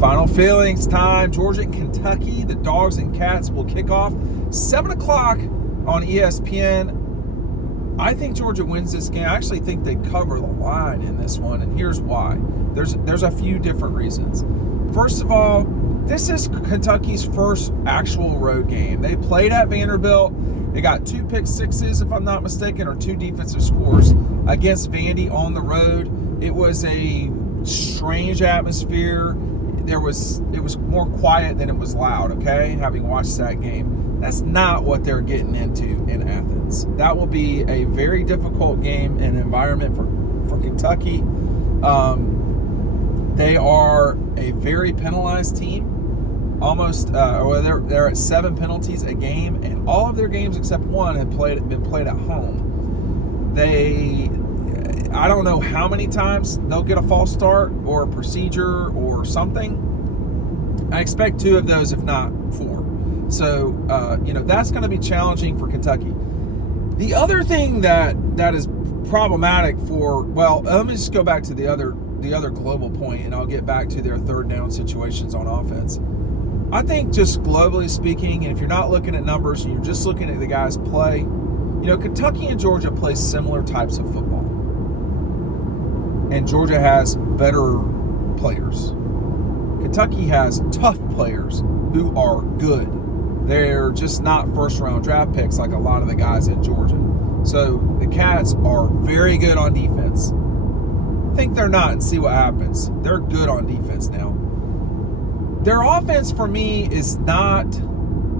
Final feelings time. Georgia and Kentucky. The Dogs and Cats will kick off 7 o'clock on ESPN. I think Georgia wins this game. I actually think they cover the line in this one, and here's why. There's a few different reasons. First of all, this is Kentucky's first actual road game. They played at Vanderbilt. They got 2 pick sixes, if I'm not mistaken, or 2 defensive scores against Vandy on the road. It was a strange atmosphere. It was more quiet than it was loud, okay, having watched that game. That's not what they're getting into in Athens. That will be a very difficult game and environment for Kentucky. They are a very penalized team. Almost, they're at 7 penalties a game, and all of their games except one have been played at home. I don't know how many times they'll get a false start or a procedure or something. I expect 2 of those, if not 4. So, that's going to be challenging for Kentucky. The other thing that is problematic let me just go back to the other global point, and I'll get back to their third down situations on offense. I think just globally speaking, and if you're not looking at numbers and you're just looking at the guys play, Kentucky and Georgia play similar types of football. And Georgia has better players. Kentucky has tough players who are good. They're just not first-round draft picks like a lot of the guys at Georgia. So the Cats are very good on defense. Think they're not and see what happens. They're good on defense now. Their offense, for me, is not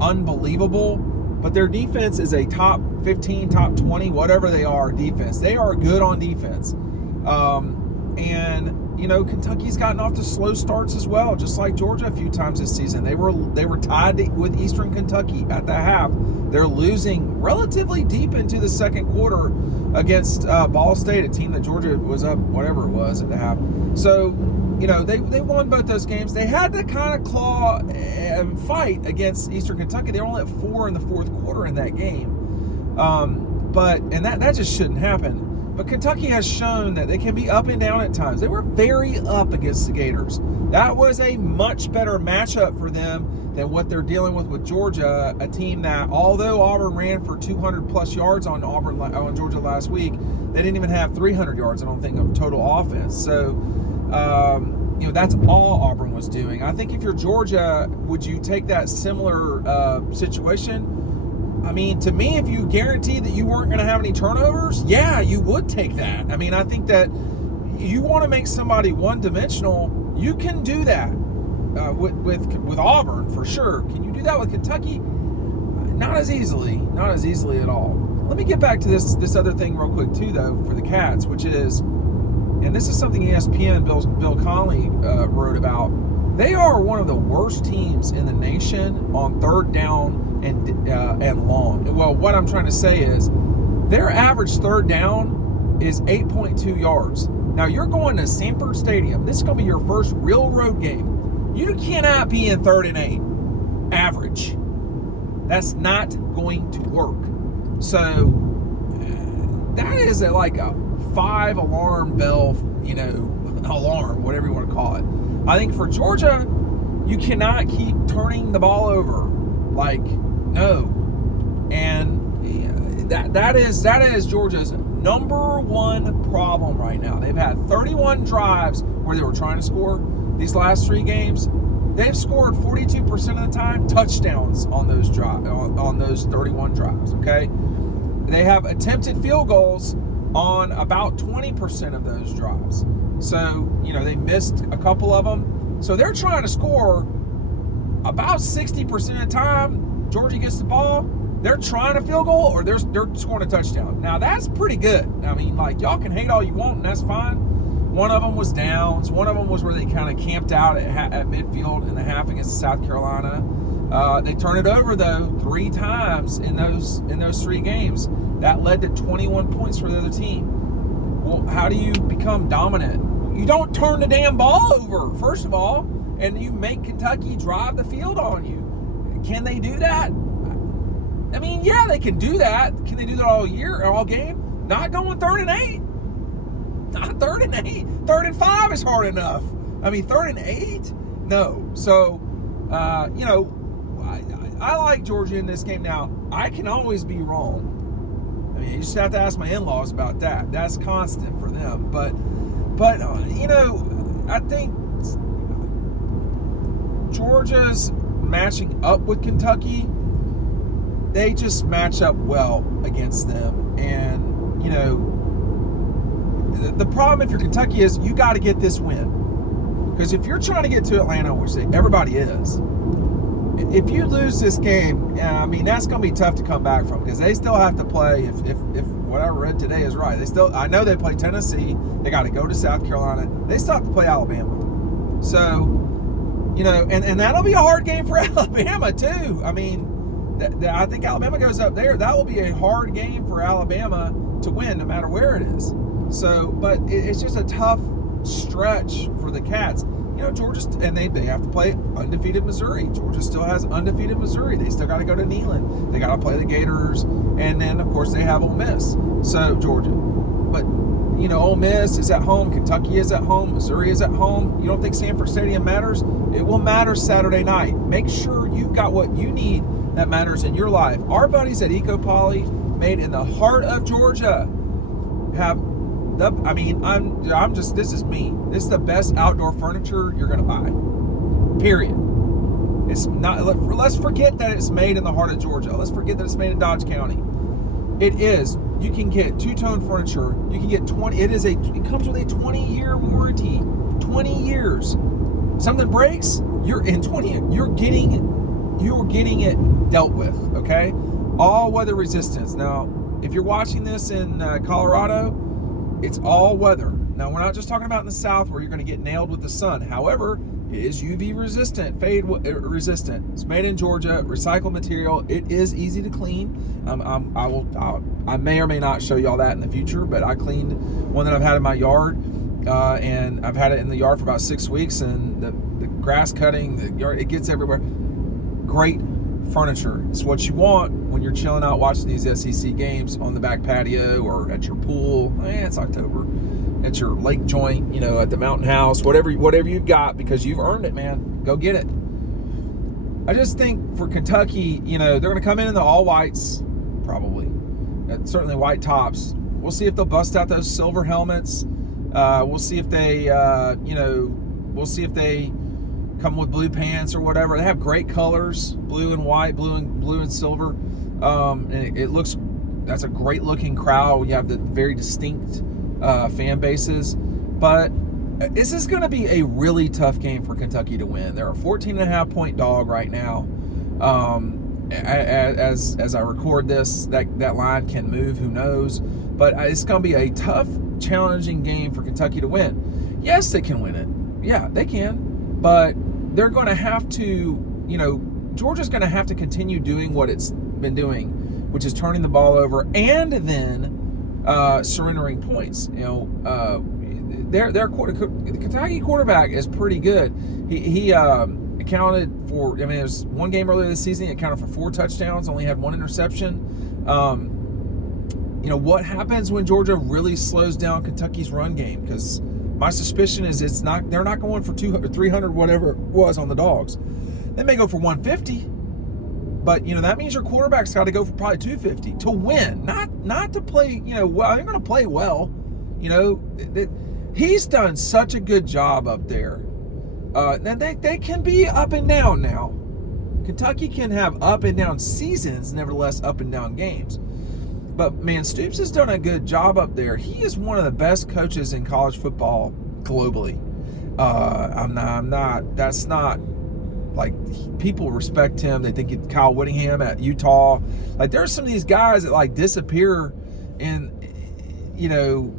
unbelievable, but their defense is a top 15, top 20, whatever they are, defense. They are good on defense. Kentucky's gotten off to slow starts as well, just like Georgia a few times this season. They were tied with Eastern Kentucky at the half. They're losing relatively deep into the second quarter against Ball State, a team that Georgia was up whatever it was at the half. So, they won both those games. They had to kind of claw and fight against Eastern Kentucky. They were only at 4 in the fourth quarter in that game. That just shouldn't happen. But Kentucky has shown that they can be up and down at times. They were very up against the Gators. That was a much better matchup for them than what they're dealing with Georgia, a team that, although Auburn ran for 200-plus yards on Georgia last week, they didn't even have 300 yards, I don't think, of total offense. So, that's all Auburn was doing. I think if you're Georgia, would you take that similar situation? I mean, to me, if you guarantee that you weren't going to have any turnovers, yeah, you would take that. I mean, I think that you want to make somebody one-dimensional, you can do that with Auburn for sure. Can you do that with Kentucky? Not as easily at all. Let me get back to this other thing real quick too, though, for the Cats, which is, and this is something ESPN, Bill Connelly wrote about. They are one of the worst teams in the nation on third down and long. Well, what I'm trying to say is their average third down is 8.2 yards. Now, you're going to Sanford Stadium. This is going to be your first real road game. You cannot be in 3rd and 8 average. That's not going to work. So that is like a 5-alarm bell, alarm, whatever you want to call it. I think for Georgia, you cannot keep turning the ball over. No. And that is Georgia's number one problem right now. They've had 31 drives where they were trying to score these last 3 games. They've scored 42% of the time touchdowns on those 31 drives, okay? They have attempted field goals on about 20% of those drives. So, they missed a couple of them. So they're trying to score about 60% of the time. Georgia gets the ball, they're trying a field goal or they're scoring a touchdown. Now, that's pretty good. I mean, y'all can hate all you want, and that's fine. One of them was downs. One of them was where they kind of camped out at midfield in the half against South Carolina. They turned it over, though, 3 times in those 3 games. That led to 21 points for the other team. Well, how do you become dominant? You don't turn the damn ball over, first of all, and you make Kentucky drive the field on you. Can they do that? I mean, yeah, they can do that. Can they do that all year or all game? Not going 3rd and 8. Not 3rd and 8. 3rd and 5 is hard enough. I mean, 3rd and 8. No. So, you know, I like Georgia in this game. Now, I can always be wrong. I mean, you just have to ask my in-laws about that. That's constant for them. But you know, I think Georgia's matching up with Kentucky. They just match up well against them. And, you know, the problem if you're Kentucky is you got to get this win. Because if you're trying to get to Atlanta, which everybody is, if you lose this game, I mean, that's going to be tough to come back from because they still have to play, if what I read today is right, I know they play Tennessee, they got to go to South Carolina, they still have to play Alabama. So, you know, and that'll be a hard game for Alabama too. I mean, I think Alabama goes up there. That will be a hard game for Alabama to win no matter where it is. So, but it's just a tough stretch for the Cats. You know, Georgia, and they have to play undefeated Missouri. Georgia still has undefeated Missouri. They still got to go to Neyland. They got to play the Gators, and then of course they have Ole Miss. So Georgia, but you know, Ole Miss is at home. Kentucky is at home. Missouri is at home. You don't think Sanford Stadium matters? It will matter Saturday night. Make sure you've got what you need that matters in your life. Our buddies at Eco Poly, made in the heart of Georgia, have. I mean, I'm just, this is me. This is the best outdoor furniture you're going to buy. Period. It's not, let's forget that it's made in the heart of Georgia. Let's forget that it's made in Dodge County. It is. You can get two-tone furniture. You can get it comes with a 20-year warranty. 20 years. Something breaks, you're getting it dealt with, okay? All weather resistance. Now, if you're watching this in Colorado, it's all weather. Now, we're not just talking about in the South where you're going to get nailed with the sun. However, it is UV resistant, fade resistant. It's made in Georgia, recycled material. It is easy to clean. I may or may not show you all that in the future, but I cleaned one that I've had in my yard, and I've had it in the yard for about 6 weeks, and the grass cutting, the yard, it gets everywhere. Great furniture. It's what you want when you're chilling out watching these SEC games on the back patio or at your pool. It's October. At your lake joint, you know, at the mountain house, whatever you've got, because you've earned it, man. Go get it. I just think for Kentucky, you know, they're going to come in the all whites, probably. Certainly white tops. We'll see if they'll bust out those silver helmets. We'll see if they, come with blue pants or whatever. They have great colors, blue and white, blue and silver. And it looks, that's a great looking crowd. You have the very distinct fan bases. But this is going to be a really tough game for Kentucky to win. They're a 14.5-point dog right now. As I record this, that line can move, who knows. But it's going to be a tough, challenging game for Kentucky to win. Yes, they can win it. Yeah, they can. But they're going to have to, you know, Georgia's going to have to continue doing what it's been doing, which is turning the ball over and then surrendering points. You know, the Kentucky quarterback is pretty good. He accounted for, I mean, there's one game earlier this season, he accounted for 4 touchdowns, only had 1 interception. You know, what happens when Georgia really slows down Kentucky's run game? Because my suspicion is they're not going for 200, 300, whatever it was on the Dogs. They may go for 150, but you know that means your quarterback's got to go for probably 250 to win, not to play. You know, well, they're going to play well. You know, he's done such a good job up there. Now they can be up and down now. Kentucky can have up and down seasons, nevertheless up and down games. But, man, Stoops has done a good job up there. He is one of the best coaches in college football globally. That's not, like, people respect him. They think Kyle Whittingham at Utah. Like, there's some of these guys that, like, disappear and, you know,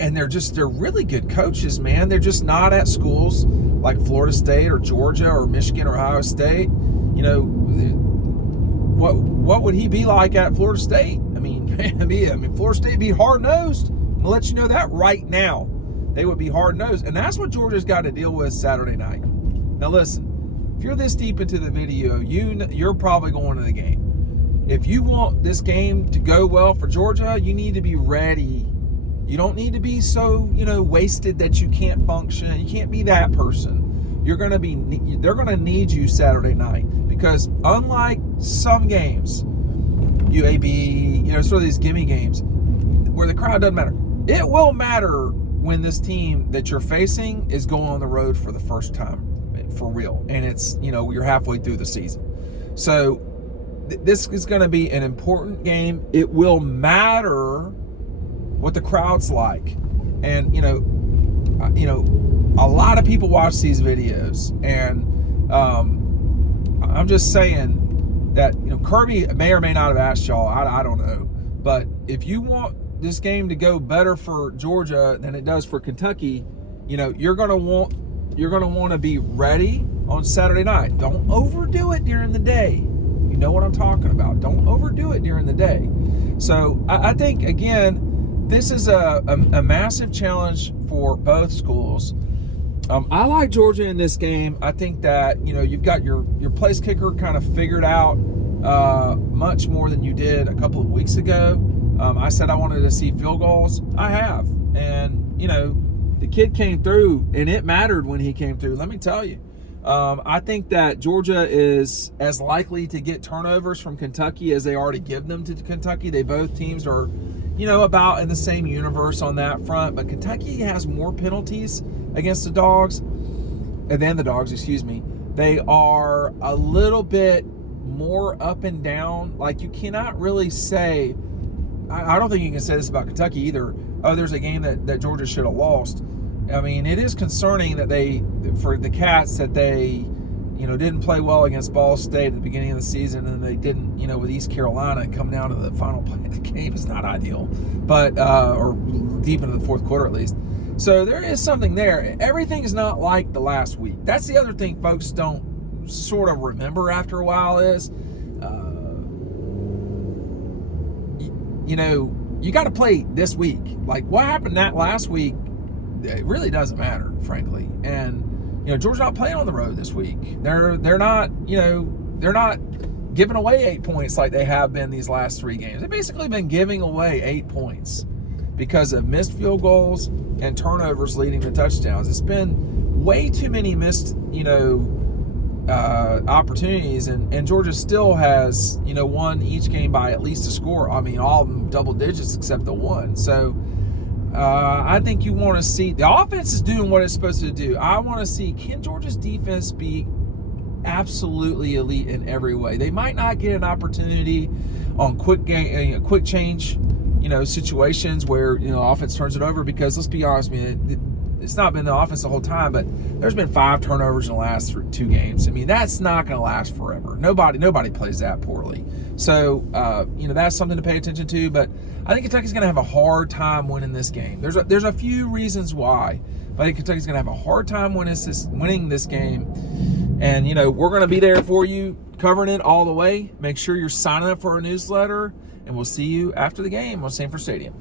and they're really good coaches, man. They're just not at schools like Florida State or Georgia or Michigan or Ohio State. You know, what would he be like at Florida State? I mean, Florida State would be hard-nosed. I'm going to let you know that right now. They would be hard-nosed. And that's what Georgia's got to deal with Saturday night. Now, listen, if you're this deep into the video, you're probably going to the game. If you want this game to go well for Georgia, you need to be ready. You don't need to be so, wasted that you can't function. You can't be that person. they're going to need you Saturday night, because unlike some games, UAB, sort of these gimme games where the crowd doesn't matter. It will matter when this team that you're facing is going on the road for the first time, for real, and it's, you're halfway through the season. So this is going to be an important game. It will matter what the crowd's like, and a lot of people watch these videos, and I'm just saying that Kirby may or may not have asked y'all. I don't know, but if you want this game to go better for Georgia than it does for Kentucky, you're gonna want to be ready on Saturday night. Don't overdo it during the day. You know what I'm talking about. Don't overdo it during the day. So I think, again, this is a massive challenge for both schools. I like Georgia in this game. I think that you've got your place kicker kind of figured out much more than you did a couple of weeks ago. I said I wanted to see field goals. I have, and the kid came through, and it mattered when he came through. Let me tell you. I think that Georgia is as likely to get turnovers from Kentucky as they already give them to Kentucky. Both teams are, about in the same universe on that front. But Kentucky has more penalties against the Dogs, excuse me. They are a little bit more up and down. Like, you cannot really say, I don't think you can say this about Kentucky either. Oh, there's a game that Georgia should have lost. I mean, it is concerning that for the Cats, that they, didn't play well against Ball State at the beginning of the season, and they didn't, with East Carolina, come down to the final play of the game is not ideal, but or deep into the fourth quarter at least. So there is something there. Everything is not like the last week. That's the other thing folks don't sort of remember after a while is, you got to play this week. Like, what happened that last week, it really doesn't matter, frankly. And Georgia's not playing on the road this week. They're not giving away 8 points like they have been these last 3 games. They've basically been giving away 8 points because of missed field goals and turnovers leading to touchdowns. It's been way too many missed opportunities, and Georgia still has won each game by at least a score. I mean, all of them double digits except the one. So I think you want to see the offense is doing what it's supposed to do. I want to see, can Georgia's defense be absolutely elite in every way? They might not get an opportunity on quick change, situations where offense turns it over, because let's be honest, it's not been the offense the whole time, but there's been 5 turnovers in the last 2 games. I mean, that's not going to last forever. Nobody plays that poorly. So, that's something to pay attention to. But I think Kentucky's going to have a hard time winning this game. There's a few reasons why, but I think Kentucky's going to have a hard time winning this game. And, we're going to be there for you, covering it all the way. Make sure you're signing up for our newsletter, and we'll see you after the game on Sanford Stadium.